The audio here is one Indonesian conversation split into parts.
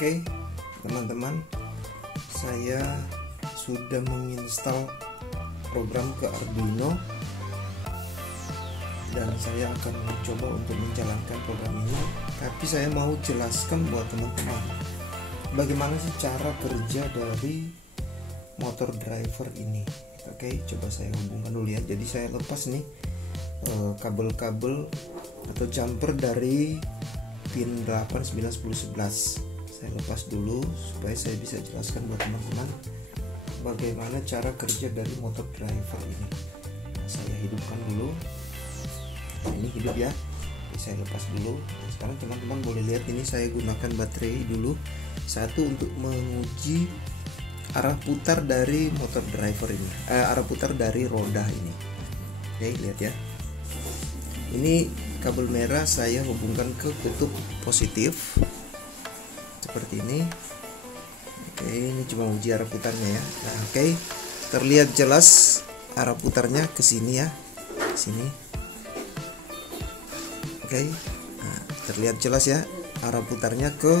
Oke, teman-teman, saya sudah menginstal program ke Arduino dan saya akan mencoba untuk menjalankan program ini. Tapi saya mau jelaskan buat teman-teman bagaimana sih cara kerja dari motor driver ini. Oke, coba saya hubungkan dulu ya. Jadi saya lepas nih kabel-kabel atau jumper dari pin 8, 9, 10, 11. Saya lepas dulu supaya saya bisa jelaskan buat teman-teman bagaimana cara kerja dari motor driver ini. Saya hidupkan dulu. Ini hidup ya. Saya lepas dulu. Sekarang teman-teman boleh lihat ini saya gunakan baterai dulu satu untuk menguji arah putar dari motor driver ini, arah putar dari roda ini. Oke, lihat ya. Ini kabel merah saya hubungkan ke kutub positif seperti ini. Oke, ini cuma uji arah putarnya ya. Nah, oke, terlihat jelas arah putarnya ke sini ya, sini. Oke, nah, terlihat jelas ya arah putarnya ke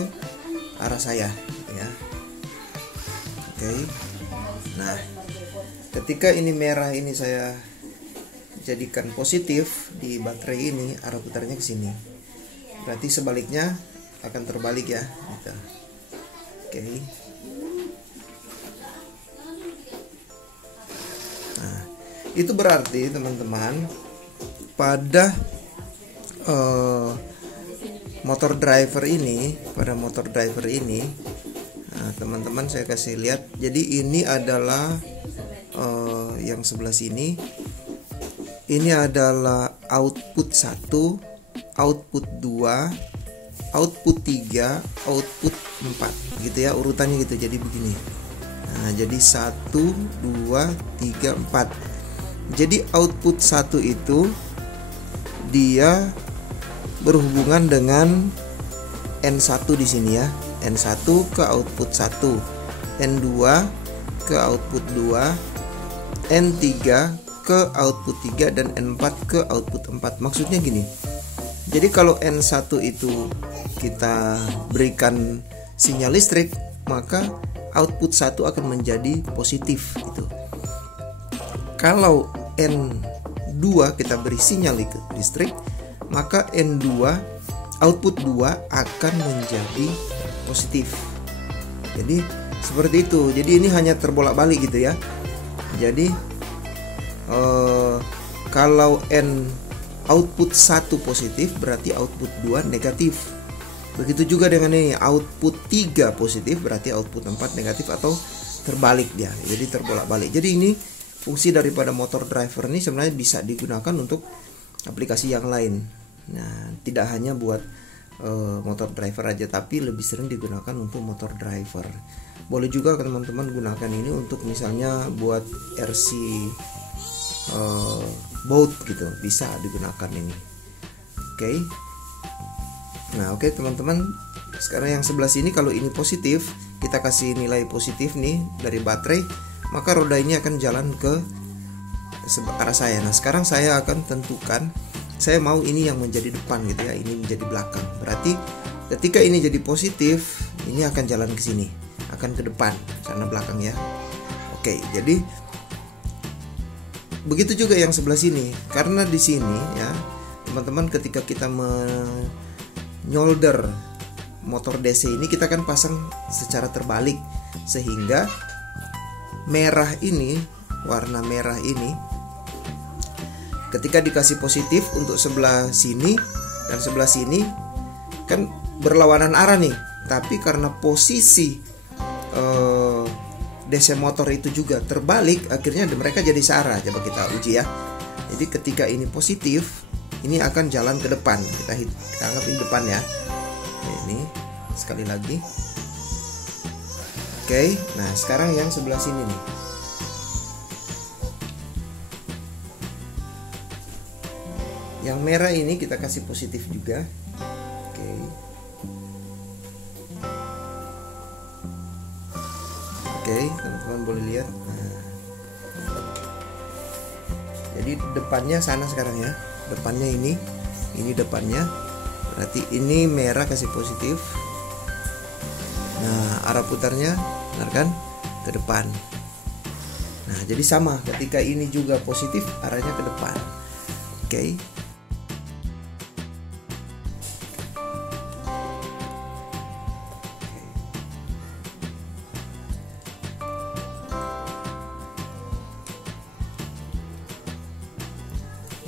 arah saya ya. Oke, nah ketika ini merah ini saya jadikan positif di baterai ini, arah putarnya ke sini. Berarti sebaliknya akan terbalik ya. Gitu. Oke. Nah, itu berarti teman-teman pada motor driver ini, nah, teman-teman saya kasih lihat. Jadi ini adalah yang sebelah sini. Ini adalah output 1, output 2, output 3, output 4 gitu ya, urutannya gitu. Jadi begini. Nah, jadi 1, 2, 3, 4. Jadi output 1 itu dia berhubungan dengan N1 di sini ya. N1 ke output 1, N2 ke output 2, N3 ke output 3, dan N4 ke output 4. Maksudnya gini. Jadi kalau N1 itu kita berikan sinyal listrik, maka output 1 akan menjadi positif gitu. Kalau N2 kita beri sinyal listrik, maka N2 output 2 akan menjadi positif. Jadi seperti itu. Jadi ini hanya terbolak-balik gitu ya. Jadi kalau N output 1 positif berarti output 2 negatif. Begitu juga dengan ini, output 3 positif berarti output 4 negatif, atau terbalik dia. Jadi terbolak-balik. Jadi ini fungsi daripada motor driver ini sebenarnya bisa digunakan untuk aplikasi yang lain. Nah, tidak hanya buat motor driver aja, tapi lebih sering digunakan untuk motor driver. Boleh juga teman-teman gunakan ini untuk misalnya buat RC boat gitu, bisa digunakan ini. Oke. Nah, oke teman-teman, sekarang yang sebelah sini kalau ini positif, kita kasih nilai positif nih dari baterai, maka roda ini akan jalan ke arah saya. Nah, sekarang saya akan tentukan saya mau ini yang menjadi depan gitu ya, ini menjadi belakang. Berarti ketika ini jadi positif, ini akan jalan ke sini, akan ke depan, sana belakang ya. Oke, jadi begitu juga yang sebelah sini. Karena di sini ya, teman-teman, ketika kita menyolder motor DC ini, kita kan pasang secara terbalik, sehingga merah ini, warna merah ini, ketika dikasih positif untuk sebelah sini dan sebelah sini kan berlawanan arah nih. Tapi karena posisi DC motor itu juga terbalik, akhirnya mereka jadi searah. Coba kita uji ya. Jadi ketika ini positif, ini akan jalan ke depan. Kita anggap ini depan ya. Oke, ini sekali lagi. Oke, nah sekarang yang sebelah sini nih. Yang merah ini kita kasih positif juga. Oke. Oke, teman-teman boleh lihat. Nah, jadi depannya sana sekarang ya. Depannya ini depannya. Berarti ini merah kasih positif. Nah, arah putarnya benar kan? Ke depan. Nah, jadi sama, ketika ini juga positif, arahnya ke depan. Oke.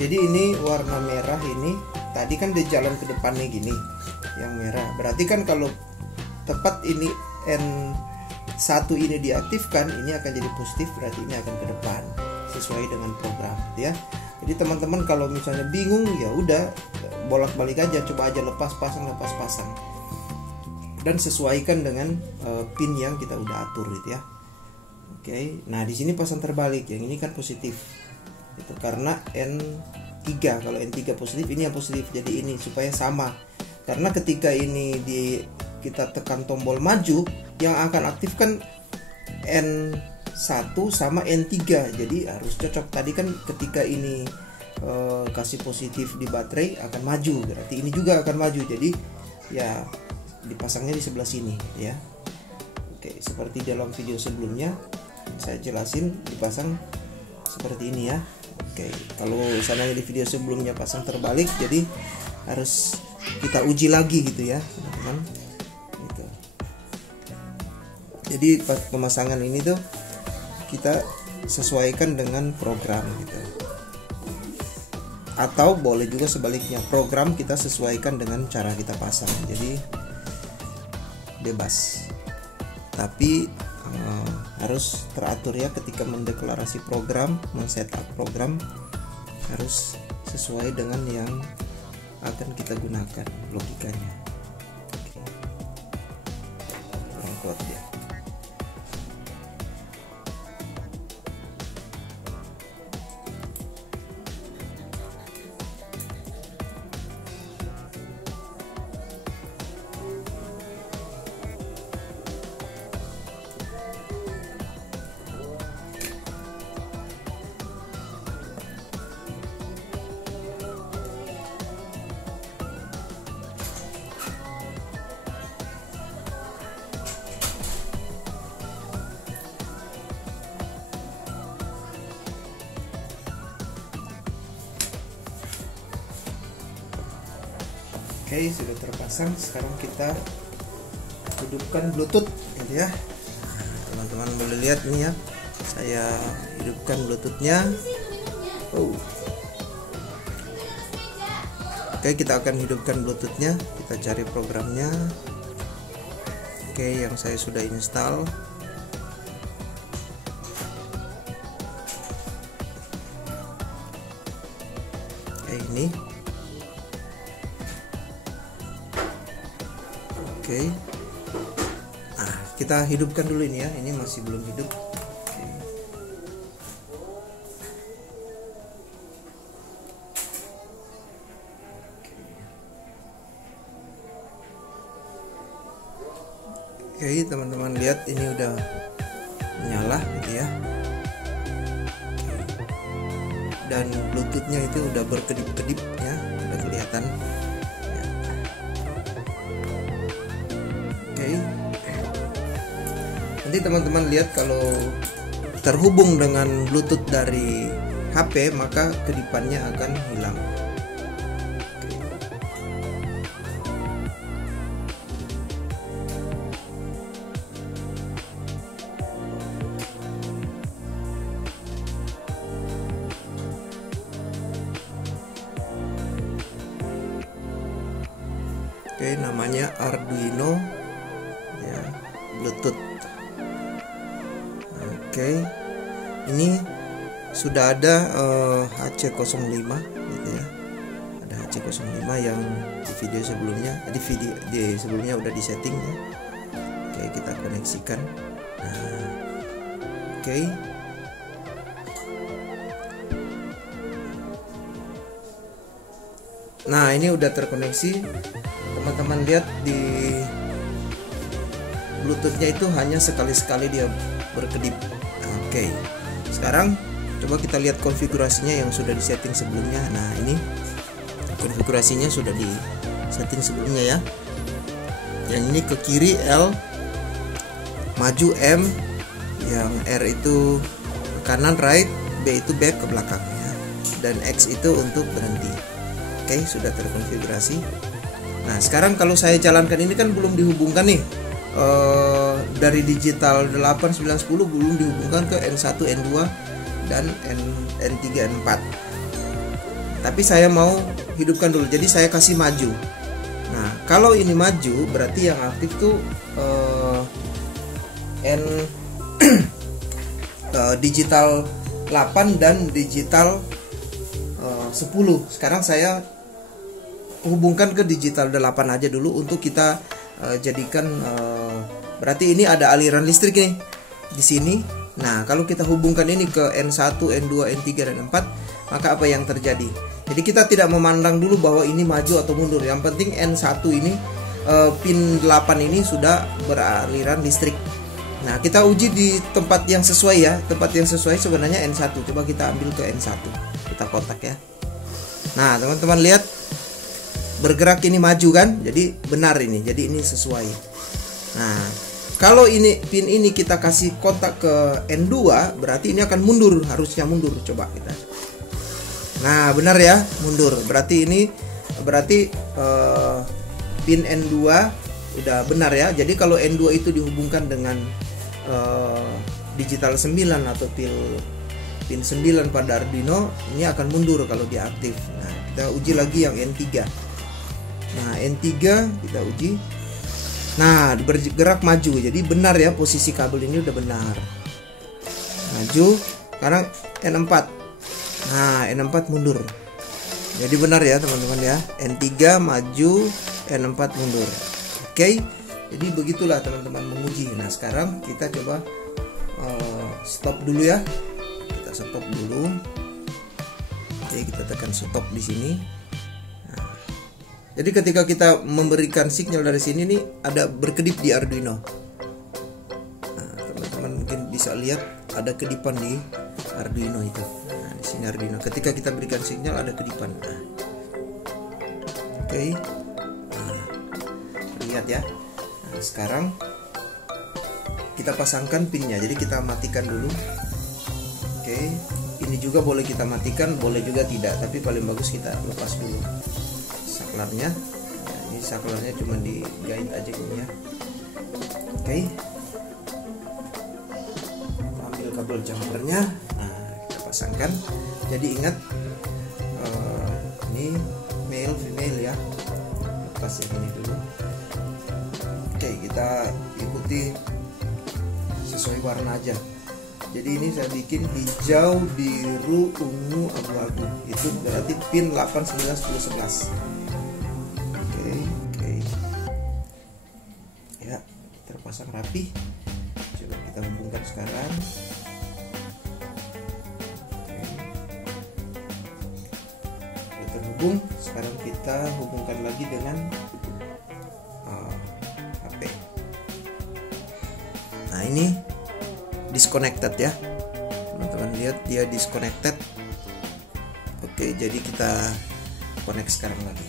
Jadi ini warna merah ini, tadi kan di jalan ke depannya gini, yang merah. Berarti kan kalau tepat ini N1 ini diaktifkan, ini akan jadi positif, berarti ini akan ke depan sesuai dengan program, ya. Jadi teman-teman kalau misalnya bingung, ya udah bolak-balik aja, coba aja lepas pasang, dan sesuaikan dengan pin yang kita udah atur gitu ya. Oke. Nah, di sini pasang terbalik, yang ini kan positif. Itu karena N3, kalau N3 positif, ini yang positif, jadi ini supaya sama. Karena ketika ini kita tekan tombol maju, yang akan aktifkan N1 sama N3, jadi harus cocok. Tadi kan ketika ini kasih positif di baterai akan maju, berarti ini juga akan maju, jadi ya dipasangnya di sebelah sini ya. Oke, seperti dalam video sebelumnya saya jelasin, dipasang seperti ini ya. Oke, kalau misalnya di video sebelumnya pasang terbalik, jadi harus kita uji lagi gitu ya, teman-teman. Gitu. Jadi pemasangan ini tuh kita sesuaikan dengan program gitu. Atau boleh juga sebaliknya, program kita sesuaikan dengan cara kita pasang. Jadi bebas. Tapi harus teratur ya, ketika mendeklarasi program, men-setup program harus sesuai dengan yang akan kita gunakan logikanya. Oke. Ya. Oke, sudah terpasang. Sekarang kita hidupkan Bluetooth gitu ya. Teman-teman boleh lihat nih ya, saya hidupkan Bluetoothnya. Oke, kita akan hidupkan Bluetoothnya. Kita cari programnya. Oke, yang saya sudah install. Ini. Oke. Nah, kita hidupkan dulu ini ya. Ini masih belum hidup. Oke, teman-teman lihat ini udah nyala gitu ya. Dan Bluetoothnya itu udah berkedip-kedip ya, udah kelihatan. Nanti teman-teman lihat kalau terhubung dengan Bluetooth dari HP, maka kedipannya akan hilang. Oke, namanya Arduino ya, Bluetooth. Oke, ini sudah ada HC05 gitu ya. Ada HC05 yang di video sebelumnya, di sebelumnya udah disetting ya. Oke, kita koneksikan. Nah, oke. Nah, ini udah terkoneksi. Teman-teman lihat di Bluetoothnya itu hanya sekali-sekali dia berkedip. Oke, sekarang coba kita lihat konfigurasinya yang sudah disetting sebelumnya. Nah, ini konfigurasinya sudah disetting sebelumnya ya. Yang ini ke kiri L, maju M, yang R itu kanan right, B itu back ke belakang ya, dan X itu untuk berhenti. Oke, sudah terkonfigurasi. Nah sekarang kalau saya jalankan ini kan belum dihubungkan nih, dari digital 8, 9, 10 belum dihubungkan ke N1, N2 dan N3, N4. Tapi saya mau hidupkan dulu, jadi saya kasih maju. Nah kalau ini maju berarti yang aktif tuh digital 8 dan digital 10. Sekarang saya hubungkan ke digital 8 aja dulu untuk kita jadikan, berarti ini ada aliran listrik nih di sini. Nah kalau kita hubungkan ini ke N1, N2, N3 dan N4, maka apa yang terjadi? Jadi kita tidak memandang dulu bahwa ini maju atau mundur. Yang penting N1 ini, pin 8 ini sudah beraliran listrik. Nah kita uji di tempat yang sesuai ya. Tempat yang sesuai sebenarnya N1. Coba kita ambil ke N1, kita kontak ya. Nah teman-teman lihat, bergerak ini maju kan, jadi benar ini, jadi ini sesuai. Nah kalau ini pin ini kita kasih kontak ke N2, berarti ini akan mundur, harusnya mundur. Coba kita, nah benar ya, mundur. Berarti ini pin N2 udah benar ya. Jadi kalau N2 itu dihubungkan dengan digital 9 atau pin 9 pada Arduino, ini akan mundur kalau dia aktif. Nah kita uji lagi yang N3. Nah N3 kita uji. Nah bergerak maju, jadi benar ya, posisi kabel ini udah benar. Maju. Sekarang N4. Nah N4 mundur, jadi benar ya teman-teman ya. N3 maju, N4 mundur. Oke, jadi begitulah teman-teman menguji. Nah sekarang kita coba stop dulu ya. Kita stop dulu. Oke, kita tekan stop di sini. Jadi ketika kita memberikan sinyal dari sini nih, ada berkedip di Arduino. Nah, teman-teman mungkin bisa lihat ada kedipan di Arduino itu. Nah, di sini Arduino. Ketika kita berikan sinyal ada kedipan. Nah. Oke. Nah, lihat ya. Nah, sekarang kita pasangkan pinnya. Jadi kita matikan dulu. Oke. Ini juga boleh kita matikan, boleh juga tidak. Tapi paling bagus kita lepas dulu saklarnya. Nah, ini saklarnya cuma digait aja gini ya. Oke, ambil kabel jumpernya. Nah kita pasangkan. Jadi ingat, ini male female ya, lepas yang ini dulu. Oke, kita ikuti sesuai warna aja. Jadi ini saya bikin hijau, biru, ungu, abu-abu. Itu berarti pin 8, 9, 10, 11. Oke. Ya, terpasang rapi. Coba kita hubungkan sekarang. Oke, terhubung. Sekarang kita hubungkan lagi dengan HP. Nah ini disconnected ya, teman-teman lihat dia disconnected. Oke, jadi kita connect sekarang lagi.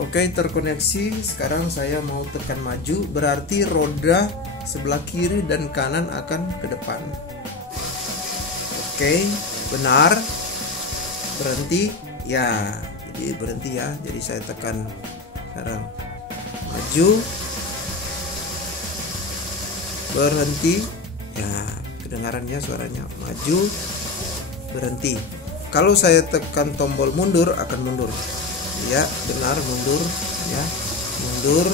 Oke, terkoneksi. Sekarang saya mau tekan maju, berarti roda sebelah kiri dan kanan akan ke depan. Oke, benar. Berhenti ya, jadi berhenti ya. Jadi saya tekan sekarang maju, berhenti ya, kedengarannya suaranya maju, berhenti. Kalau saya tekan tombol mundur akan mundur ya, benar, mundur ya, mundur,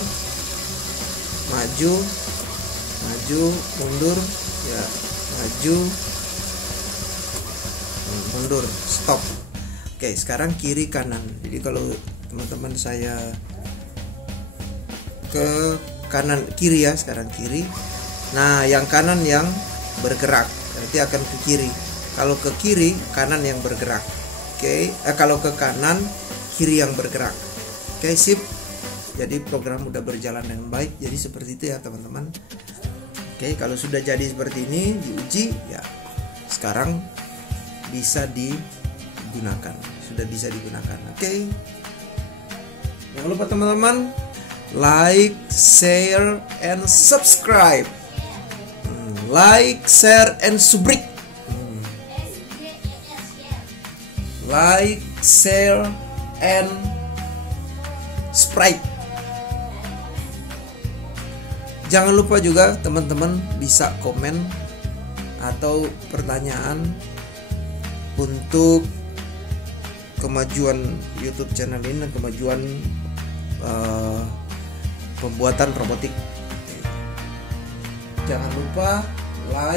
maju, mundur ya, maju, mundur, stop. Oke, sekarang kiri kanan. Jadi kalau teman-teman saya ke kanan kiri ya, sekarang kiri. Nah yang kanan yang bergerak berarti akan ke kiri. Kalau ke kiri, kanan yang bergerak. Oke, kalau ke kanan, kiri yang bergerak. Oke, sip. Jadi program udah berjalan dengan baik. Jadi seperti itu ya teman-teman. Oke, kalau sudah jadi seperti ini, diuji ya, sekarang bisa digunakan. Sudah bisa digunakan. Oke, jangan lupa teman-teman like, share, and subscribe. Like, share, and subscribe. Like, share, and subscribe. Jangan lupa juga teman-teman bisa komen atau pertanyaan untuk kemajuan YouTube channel ini dan kemajuan pembuatan robotik. Jangan lupa like